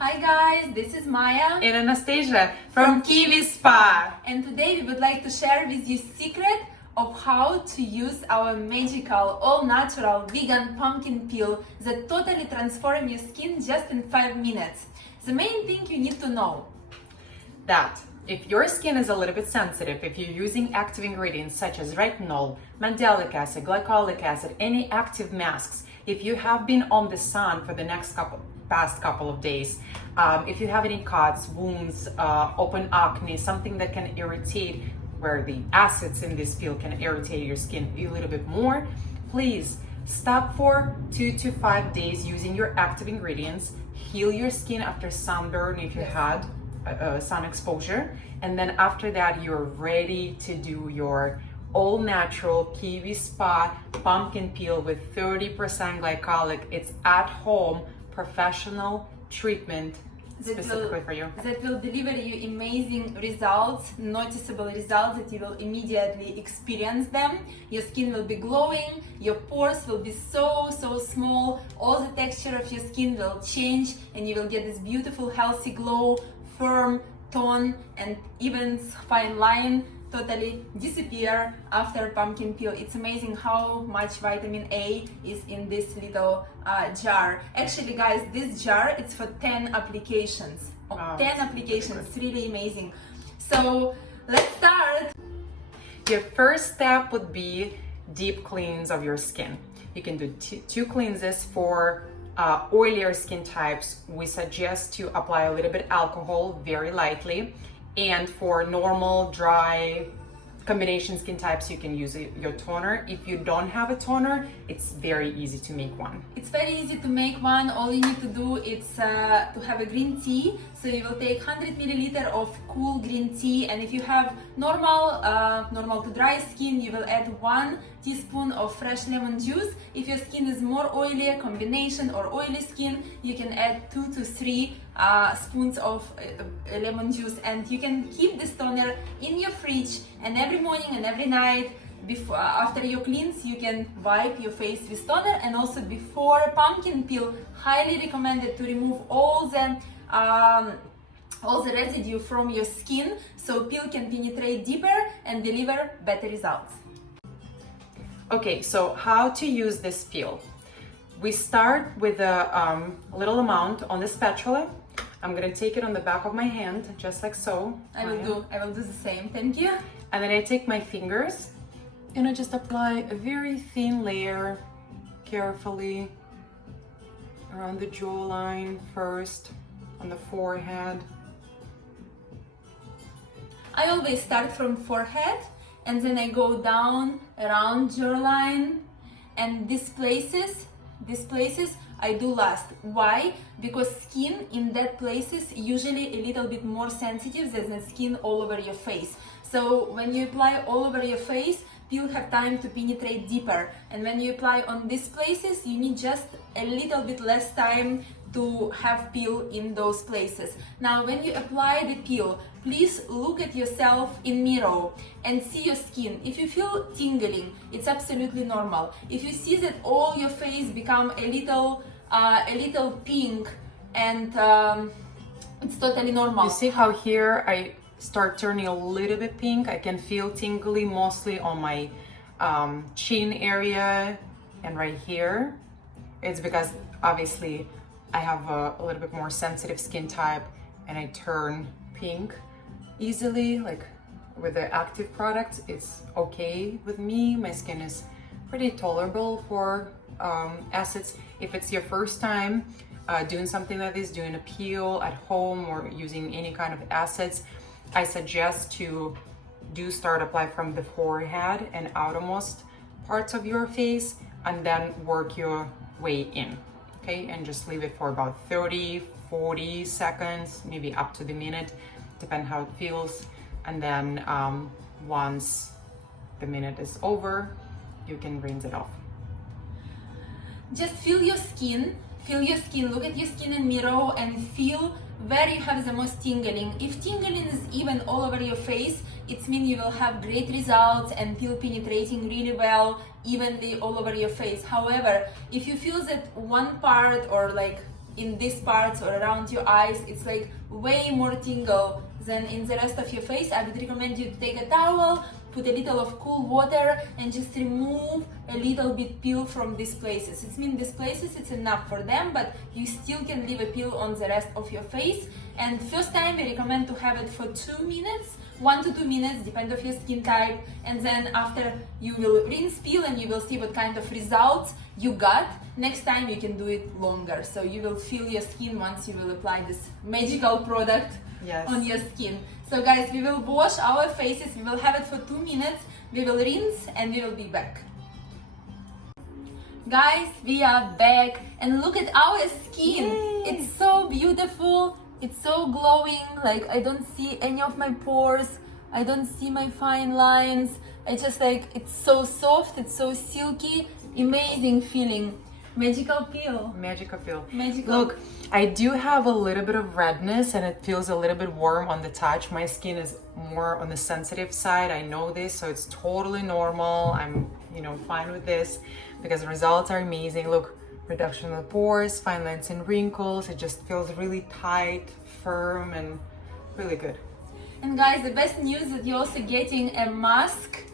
Hi guys, this is Maya and Anastasia from Kiwi Spa. and today we would like to share with you secret of how to use our magical, all-natural, vegan pumpkin peel that totally transforms your skin just in 5 minutes. The main thing you need to know That if your skin is a little bit sensitive, if you're using active ingredients such as retinol, mandelic acid, glycolic acid, any active masks, if you have been on the sun for the past couple of days, if you have any cuts, wounds, open acne, something that can irritate, where the acids in this peel can irritate your skin a little bit more, please stop for 2 to 5 days using your active ingredients, heal your skin after sunburn if you had sun exposure, and then after that you're ready to do your all natural Kiwi Spa pumpkin peel with 30% glycolic. It's at home professional treatment specifically for you. That will deliver you amazing results, noticeable results that you will immediately experience them. Your skin will be glowing, your pores will be so small, all the texture of your skin will change, and you will get this beautiful healthy glow, firm tone, and even fine line totally disappear after pumpkin peel. It's amazing how much vitamin A is in this little jar. Actually guys, this jar it's for 10 applications. 10 applications, it's really amazing. So let's start. Your first step would be deep cleans of your skin. You can do two cleanses for oilier skin types. We suggest to apply a little bit alcohol very lightly, and for normal dry combination skin types you can use your toner. If you don't have a toner, it's very easy to make one. It's very easy to make one. All you need to do is to have a green tea. So you will take 100 milliliter of cool green tea, and if you have normal to dry skin, you will add 1 teaspoon of fresh lemon juice. If your skin is more oily, combination or oily skin, you can add 2 to 3 spoons of lemon juice, and you can keep this toner in your fridge, and every morning and every night after your cleanse you can wipe your face with toner. And also before pumpkin peel, highly recommended to remove all the residue from your skin so peel can penetrate deeper and deliver better results. Okay, so how to use this peel? We start with a little amount on the spatula. I'm gonna take it on the back of my hand, just like so. I will do the same, thank you. And then I take my fingers and I just apply a very thin layer carefully around the jawline first, on the forehead. I always start from forehead and then I go down around jawline, and these places I do last. Why? Because skin in that places usually a little bit more sensitive than the skin all over your face. So when you apply all over your face, peel have time to penetrate deeper, and when you apply on these places, you need just a little bit less time to have peel in those places. Now when you apply the peel, please look at yourself in mirror and see your skin. If you feel tingling, it's absolutely normal. If you see that all your face become a little pink, and it's totally normal. You see how here I start turning a little bit pink? I can feel tingly mostly on my chin area and right here. It's because obviously I have a little bit more sensitive skin type and I turn pink easily. Like with the active products, it's okay with me. My skin is pretty tolerable for acids. If it's your first time doing something like this, doing a peel at home or using any kind of acids, I suggest to apply from the forehead and outermost parts of your face, and then work your way in. Okay, and just leave it for about 30-40 seconds, maybe up to the minute, depending how it feels. And then once the minute is over, you can rinse it off. Just feel your skin, look at your skin in mirror and feel where you have the most tingling. If tingling is even all over your face, it means you will have great results and peel penetrating really well, evenly all over your face. However, if you feel that one part or like in these parts or around your eyes, it's like way more tingle than in the rest of your face. I would recommend you to take a towel, put a little of cool water and just remove a little bit peel from these places. It means these places, it's enough for them, but you still can leave a peel on the rest of your face. And first time we recommend to have it for 2 minutes, 1 to 2 minutes, depend on your skin type. And then after you will rinse, peel, and you will see what kind of results you got. Next time you can do it longer, so you will feel your skin once you will apply this magical product on your skin. So guys, we will wash our faces, we will have it for 2 minutes, we will rinse and we will be back. Guys, we are back and look at our skin. Yay. It's so beautiful, it's so glowing, like I don't see any of my pores, I don't see my fine lines. I just like, it's so soft, it's so silky, amazing feeling. Magical peel. Magical peel. Magical. Look, I do have a little bit of redness and it feels a little bit warm on the touch. My skin is more on the sensitive side. I know this, so it's totally normal. I'm, fine with this because the results are amazing. Look, reduction of the pores, fine lines and wrinkles. It just feels really tight, firm, and really good. And guys, the best news is that you're also getting a mask.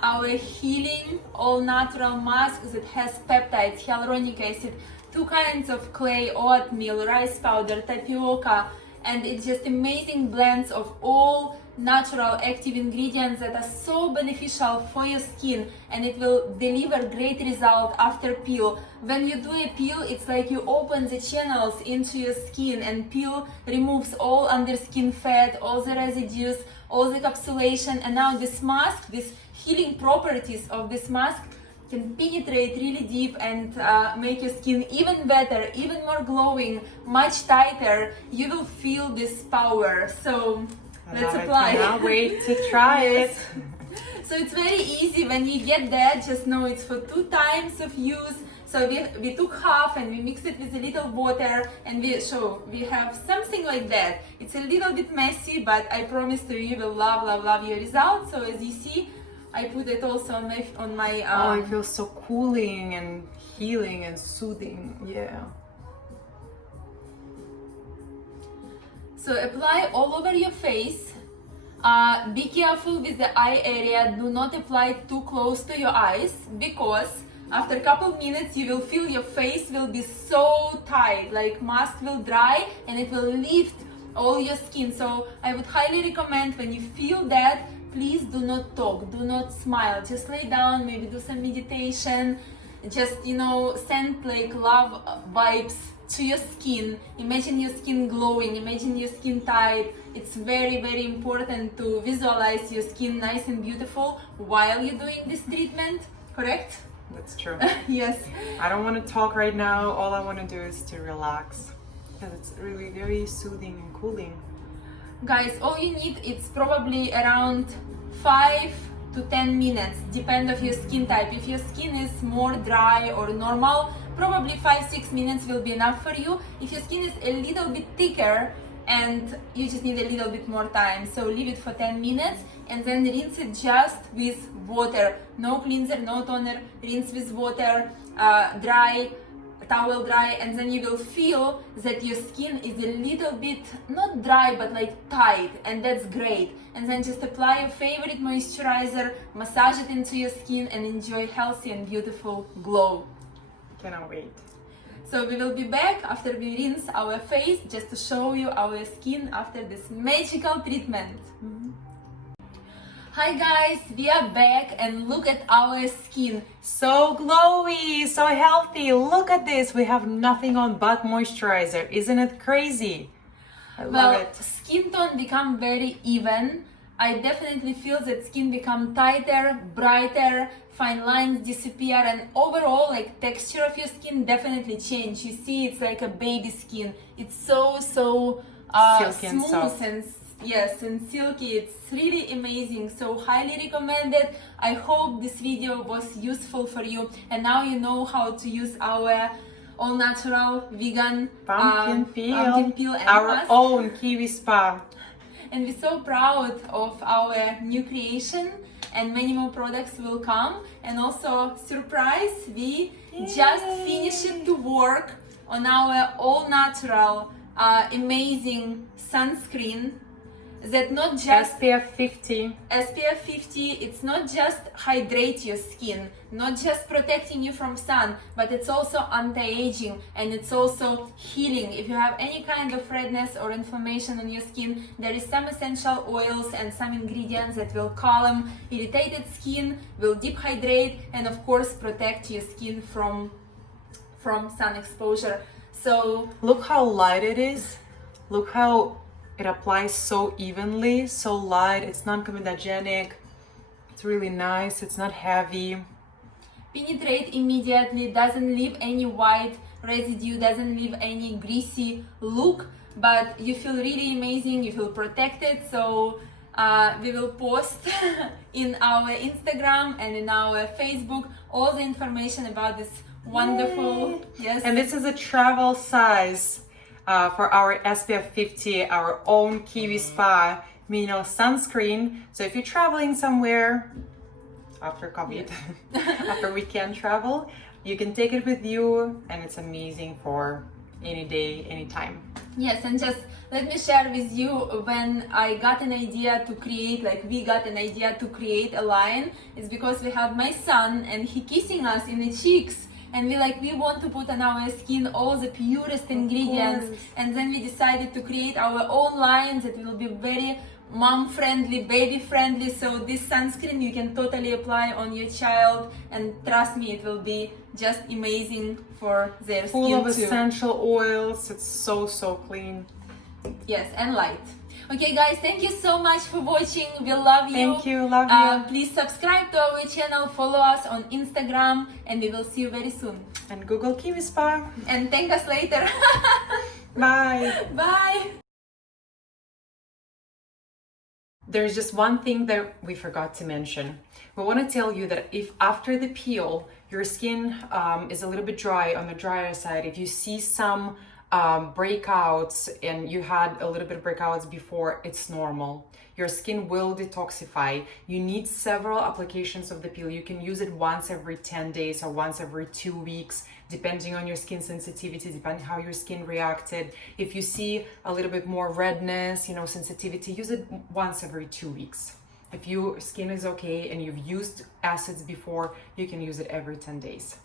Our healing, all natural mask that has peptides, hyaluronic acid, 2 kinds of clay, oatmeal, rice powder, tapioca, and it's just amazing blends of all natural active ingredients that are so beneficial for your skin, and it will deliver great result after peel. When you do a peel, it's like you open the channels into your skin, and peel removes all under skin fat, all the residues, all the capsulation, and now this mask, this healing properties of this mask can penetrate really deep and make your skin even better, even more glowing, much tighter. You will feel this power. So let's apply. I cannot wait to try it. So it's very easy. When you get that, just know it's for 2 times of use. So we took half and we mixed it with a little water, and we have something like that. It's a little bit messy, but I promise to you will love your results. So as you see, I put it also on my oh, it feels so cooling and healing and soothing. Yeah. So apply all over your face. Be careful with the eye area. Do not apply too close to your eyes, because after a couple minutes you will feel your face will be so tight, like mask will dry and it will lift all your skin. So I would highly recommend, when you feel that, please do not talk, do not smile, just lay down, maybe do some meditation, just send like love vibes to your skin. Imagine your skin glowing, imagine your skin tight. It's very important to visualize your skin nice and beautiful while you're doing this treatment, correct? That's true. Yes. I don't want to talk right now. All I want to do is to relax, because it's really very soothing and cooling. Guys, all you need is probably around 5 to 10 minutes, depend of your skin type. If your skin is more dry or normal, probably 5-6 minutes will be enough for you. If your skin is a little bit thicker and you just need a little bit more time, so leave it for 10 minutes and then rinse it just with water. No cleanser, no toner, rinse with water, dry, towel dry, and then you will feel that your skin is a little bit, not dry, but like tight, and that's great. And then just apply your favorite moisturizer, massage it into your skin, and enjoy healthy and beautiful glow. Cannot wait. So we will be back after we rinse our face, just to show you our skin after this magical treatment. Hi guys, we are back and look at our skin. So glowy, so healthy. Look at this. We have nothing on but moisturizer. Isn't it crazy? I love it. Skin tone become very even. I definitely feel that skin become tighter, brighter, fine lines disappear, and overall like texture of your skin definitely change. You see, it's like a baby skin. It's so silky smooth and yes, and silky. It's really amazing, so highly recommended. I hope this video was useful for you, and now you know how to use our all natural vegan pumpkin peel and our mask. Own Kiwi Spa. And we're so proud of our new creation, and many more products will come. And also, surprise, we just finished to work on our all natural amazing sunscreen that not just SPF 50, it's not just hydrate your skin, not just protecting you from sun, but it's also anti-aging and it's also healing. If you have any kind of redness or inflammation on your skin, there is some essential oils and some ingredients that will calm irritated skin, will deep hydrate, and of course protect your skin from sun exposure. So look how light it is. Look how it applies so evenly, so light. It's non-comedogenic. It's really nice. It's not heavy. Penetrate immediately, doesn't leave any white residue, doesn't leave any greasy look, but you feel really amazing, you feel protected. So we will post in our Instagram and in our Facebook all the information about this wonderful. Yes. And this is a travel size for our SPF 50, our own Kiwi Spa mineral sunscreen. So if you're traveling somewhere after COVID, after we can travel, you can take it with you, and it's amazing for any day, anytime. Yes, and just let me share with you when I got an idea to create, we got an idea to create a line. It's because we had my son and he kissing us in the cheeks. And we want to put on our skin all the purest ingredients, and then we decided to create our own lines that will be very mom friendly, baby friendly. So this sunscreen you can totally apply on your child, and trust me, it will be just amazing for their skin Full of too. essential oils. It's so clean. Yes, and light. Okay guys, thank you so much for watching. We love you. Thank you, love you. Please subscribe to our channel, follow us on Instagram, and we will see you very soon. And Google Kiwi Spa. And thank us later. Bye. Bye. There's just one thing that we forgot to mention. We want to tell you that if after the peel, your skin is a little bit dry on the drier side, if you see some breakouts and you had a little bit of breakouts before, it's normal. Your skin will detoxify. You need several applications of the peel. You can use it once every 10 days or once every 2 weeks, depending on your skin sensitivity, depending how your skin reacted. If you see a little bit more redness, sensitivity, use it once every 2 weeks. If your skin is okay and you've used acids before, you can use it every 10 days.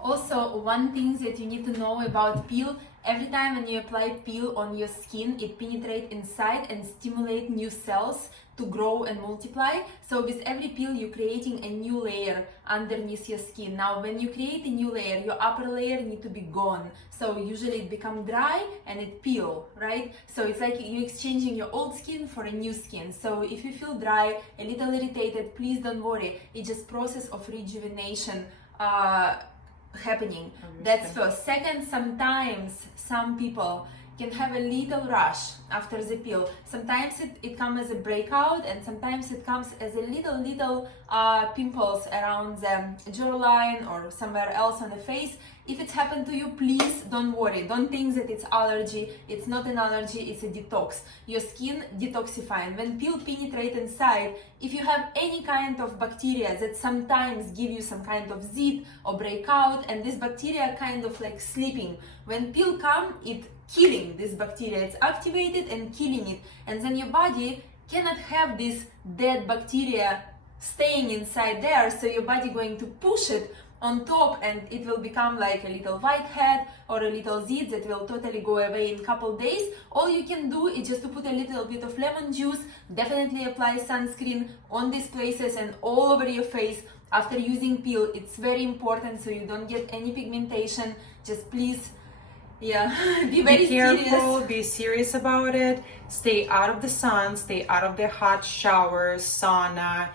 Also, one thing that you need to know about peel, every time when you apply peel on your skin, it penetrates inside and stimulates new cells to grow and multiply. So with every peel, you're creating a new layer underneath your skin. Now, when you create a new layer, your upper layer needs to be gone. So usually it becomes dry and it peel, right? So it's like you're exchanging your old skin for a new skin. So if you feel dry, a little irritated, please don't worry. It's just process of rejuvenation happening. That's first. Second, sometimes some people can have a little rash after the peel. Sometimes it comes as a breakout, and sometimes it comes as a little pimples around the jawline or somewhere else on the face. If it's happened to you, please don't worry. Don't think that it's allergy. It's not an allergy, it's a detox. Your skin detoxifying. When peel penetrate inside, if you have any kind of bacteria that sometimes give you some kind of zit or breakout, and this bacteria kind of like sleeping, when peel come, it killing this bacteria. It's activated and killing it. And then your body cannot have this dead bacteria staying inside there, so your body going to push it on top, and it will become like a little whitehead or a little zit that will totally go away in a couple days. All you can do is just to put a little bit of lemon juice, definitely apply sunscreen on these places and all over your face after using peel. It's very important so you don't get any pigmentation. Just please, be very careful, serious. be serious about it. Stay out of the sun, stay out of the hot showers, sauna,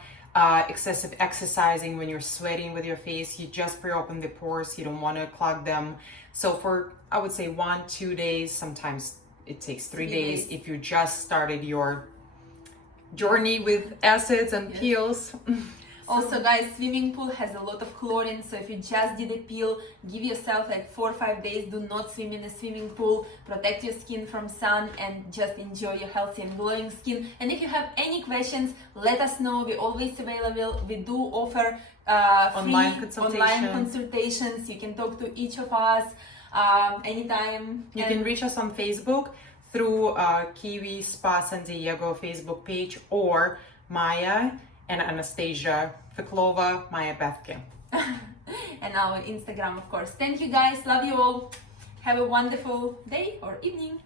excessive exercising when you're sweating with your face. You just pre-open the pores, you don't want to clog them. So for, I would say 1-2 days, sometimes it takes 3 days if you just started your journey with acids and peels. Also, guys, swimming pool has a lot of chlorine, so if you just did a peel, give yourself like 4 or 5 days. Do not swim in a swimming pool. Protect your skin from sun and just enjoy your healthy and glowing skin. And if you have any questions, let us know. We're always available. We do offer Online free online consultations. You can talk to each of us anytime. You can reach us on Facebook through Kiwi Spa San Diego Facebook page, or Maya and Anastasia Fiklova, Maya Bethke. And our Instagram, of course. Thank you guys. Love you all. Have a wonderful day or evening.